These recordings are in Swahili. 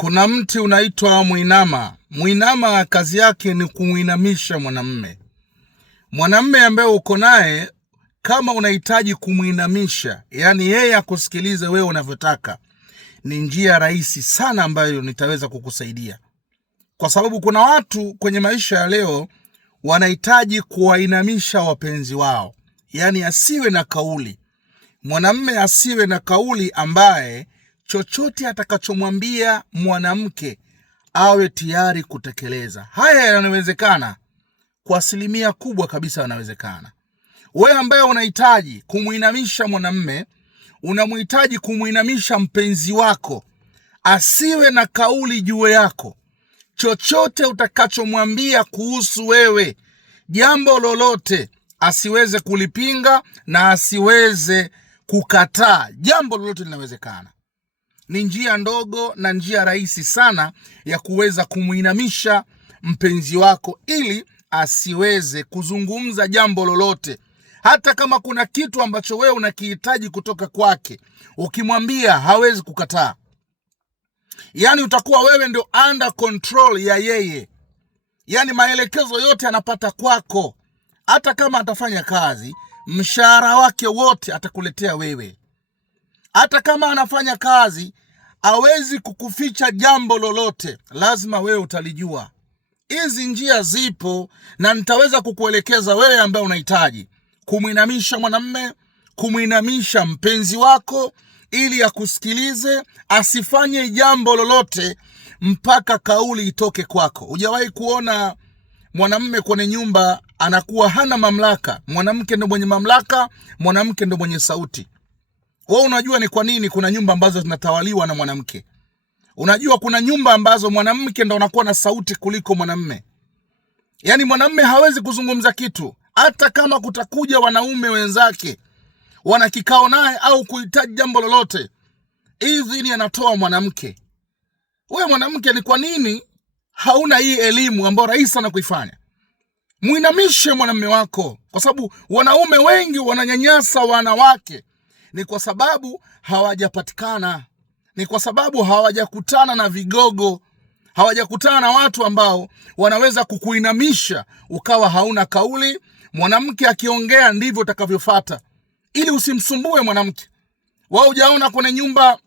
Kuna mti unaitwa mwinama. Mwinama kazi yake ni kumuinamisha mwanamume. Mwanamume ambaye uko naye, kama unahitaji kumuinamisha, yani yeye akusikilize wewe unavyotaka, ni njia rahisi sana ambayo nitaweza kukusaidia. Kwa sababu kuna watu kwenye maisha ya leo wanahitaji kuwainamisha wapenzi wao. Yani asiwe na kauli. Mwanamume asiwe na kauli ambaye chochote atakachomwambia mwanamke awe tayari kutekeleza. Haya yanawezekana, kwa asilimia kubwa kabisa yanawezekana. Wewe ambaye unahitaji kumuinamisha mwanamume, unamhitaji kumuinamisha mpenzi wako, asiwe na kauli juu yako. Chochote utakachomwambia kuhusu wewe, jambo lolote, asiweze kulipinga na asiweze kukataa. Jambo lolote linawezekana. Ni njia ndogo na njia rahisi sana ya kuweza kumuinamisha mpenzi wako ili asiweze kuzungumza jambo lolote. Hata kama kuna kitu ambacho wewe unakihitaji kutoka kwake, ukimwambia hawezi kukataa. Yani utakuwa wewe ndio under control ya yeye. Yani maelekezo yote anapata kwako. Hata kama atafanya kazi, mshahara wake wote atakuletea wewe. Hata kama anafanya kazi, hawezi kukuficha jambo lolote, lazima wewe utalijua. Hizi njia zipo na nitaweza kukuelekeza wewe ambaye unahitaji kumuinamisha mwanamume, kumuinamisha mpenzi wako ili akusikilize, asifanye jambo lolote mpaka kauli itoke kwako. Hujawahi kuona mwanamume kwenye nyumba anakuwa hana mamlaka? Mwanamke ndo mwenye mamlaka, mwanamke ndo mwenye sauti. Wewe unajua ni kwa nini kuna nyumba ambazo zinatawaliwa na mwanamke? Unajua kuna nyumba ambazo mwanamke ndo anakuwa na sauti kuliko mwanamume. Yani mwanamume hawezi kuzungumza kitu. Hata kama kutakuja wanaume wenzake wana kikao naye au kuhitaji jambo lolote, idhini anatoa mwanamke. Wewe mwanamke, ni kwa nini hauna hii elimu ambayo rais anakuifanya? Muinamishe mwanamume wako, kwa sababu wanaume wengi wananyanyasa wanawake. Ni kwa sababu hawajapatikana. Ni kwa sababu hawajakutana na vigogo. Hawajakutana na watu ambao wanaweza kukuinamisha ukawa hauna kauli. Mwanamke akiongea ndivyo utakavyofuata, ili usimsumbue mwanamke. Wao hujaona kwenye nyumba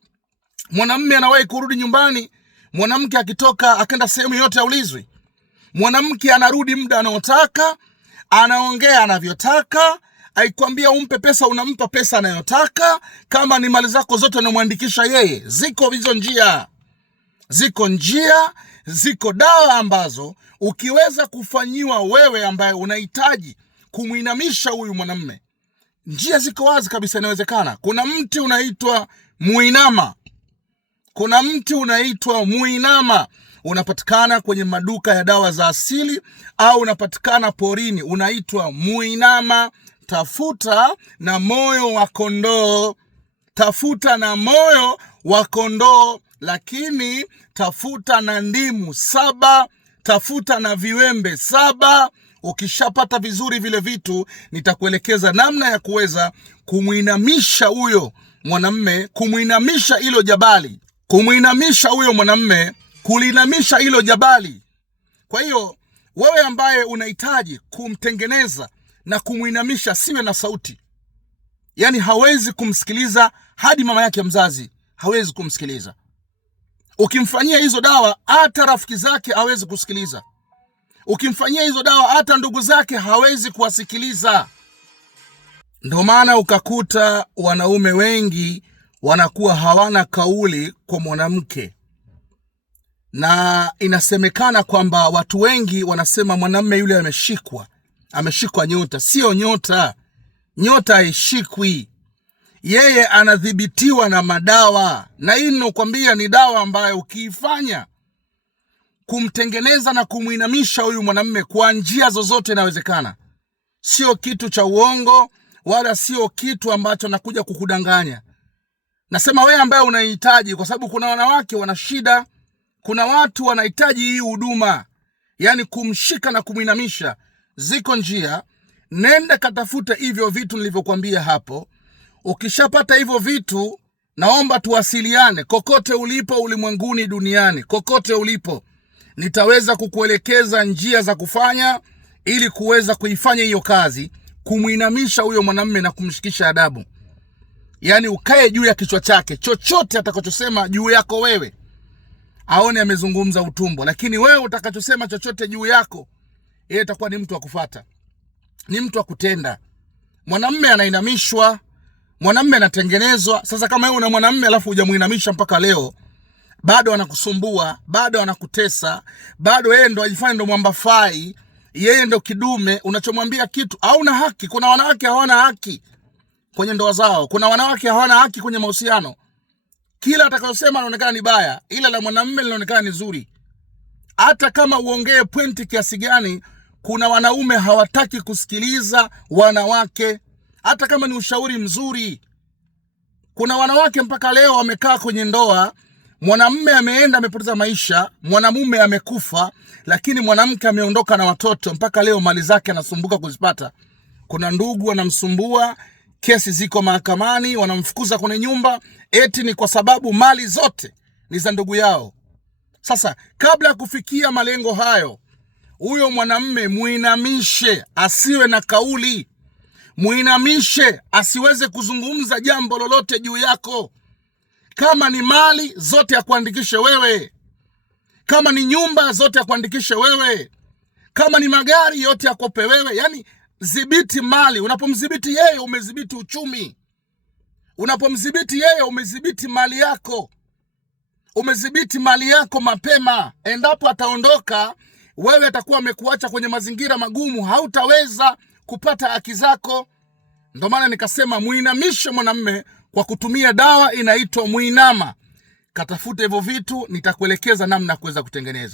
mwanamume anawahi kurudi nyumbani, mwanamke akitoka akaenda sehemu yote aulizwi. Mwanamke anarudi muda anaotaka, anaongea anavyotaka. Aikwambia umpe pesa, unampa pesa anayotaka. Kama ni mali zako zote unamwandikisha yeye. Ziko hizo njia. Ziko dawa ambazo ukiweza kufanyiwa wewe ambaye unahitaji kumuinamisha huyu mwanamume, njia ziko wazi kabisa, inawezekana. Kuna mti unaitwa muinama. Unapatikana kwenye maduka ya dawa za asili au unapatikana porini, unaitwa muinama. Tafuta na moyo wa kondoo, lakini tafuta na ndimu 7, tafuta na viwembe 7. Ukishapata vizuri vile vitu, nitakuelekeza namna ya kuweza kumuinamisha huyo mwanamume, kumuinamisha hilo jabali, kumuinamisha huyo mwanamume, kulinamisha hilo jabali. Kwa hiyo wewe ambaye unahitaji kumtengeneza na kumuinamisha, siwe na sauti. Yani hawezi kumsikiliza, hadi mama yake mzazi hawezi kumsikiliza. Ukimfanyia hizo dawa, hata rafiki zake hawezi kusikiliza. Ukimfanyia hizo dawa, hata ndugu zake hawezi kuwasikiliza. Ndio maana ukakuta wanaume wengi wanakuwa hawana kauli kwa mwanamke. Na inasemekana kwamba watu wengi wanasema mwanamume yule ameshikwa nyota. Sio nyota. Nyota haishikwi. Yeye anadhibitiwa na madawa. Na hii ninakwambia ni dawa ambayo ukiifanya kumtengeneza na kumuinamisha huyu mwanamume kwa njia zozote inawezekana. Sio kitu cha uongo, wala sio kitu ambacho nakuja kukudanganya. Nasema wewe ambaye unahitaji, kwa sababu kuna wanawake wana shida, kuna watu wanahitaji hii huduma, yani kumshika na kumuinamisha. Ziko njia. Nenda katafuta hivyo vitu nilivyokuambia hapo. Ukishapata hivyo vitu, naomba tuwasiliane kokote ulipo ulimwenguni, duniani, kokote ulipo. Nitaweza kukuelekeza njia za kufanya ili kuweza kuifanya hiyo kazi, kumuinamisha huyo mwanamume na kumshikisha adabu. Yaani ukae juu ya kichwa chake, chochote atakachosema juu yako wewe aone amezungumza utumbo, lakini wewe utakachosema chochote juu yako, yeye atakuwa ni mtu wa kufuata, ni mtu wa kutenda. Mwanamume anainamishwa, mwanamume anatengenezwa. Sasa kama wewe una mwanamume alafu hujamuinamisha mpaka leo, bado anakusumbua, bado anakutesa, bado yeye ndo ajifanye ndo mwambafai, yeye ndo kidume, unachomwambia kitu hauna haki. Kuna wanawake hawana haki kwenye ndoa zao, kuna wanawake hawana haki kwenye mahusiano. Kila atakayosema anaonekana ni baya, ila la mwanamume linaonekana ni zuri. Hata kama uongee pointi kiasi gani, kuna wanaume hawataki kusikiliza wanawake, hata kama ni ushauri mzuri. Kuna wanawake mpaka leo wamekaa kwenye ndoa, mwanamume ameenda amepoteza maisha, mwanamume amekufa, lakini mwanamke ameondoka na watoto, mpaka leo mali zake anasumbuka kuzipata. Kuna ndugu wanamsumbua, kesi ziko mahakamani, wanamfukuza kwenye nyumba, eti ni kwa sababu mali zote ni za ndugu yao. Sasa kabla ya kufikia malengo hayo, huyo mwanamume muinamishe, asiwe na kauli. Muinamishe, asiweze kuzungumza jambo lolote juu yako. Kama ni mali zote ya kuandikishe wewe, kama ni nyumba zote ya kuandikishe wewe, kama ni magari yote ya kope wewe. Yani dhibiti mali. Unapomdhibiti yeye umedhibiti uchumi. Unapomdhibiti yeye umedhibiti mali yako, umedhibiti mali yako mapema. Endapo ataondoka, wewe atakuwa amekuacha kwenye mazingira magumu, hautaweza kupata haki zako. Ndio maana nikasema muinamishe mwanamume kwa kutumia dawa inaitwa Muinama. Katafute hivyo vitu, nitakuelekeza namna kuweza kutengeneza.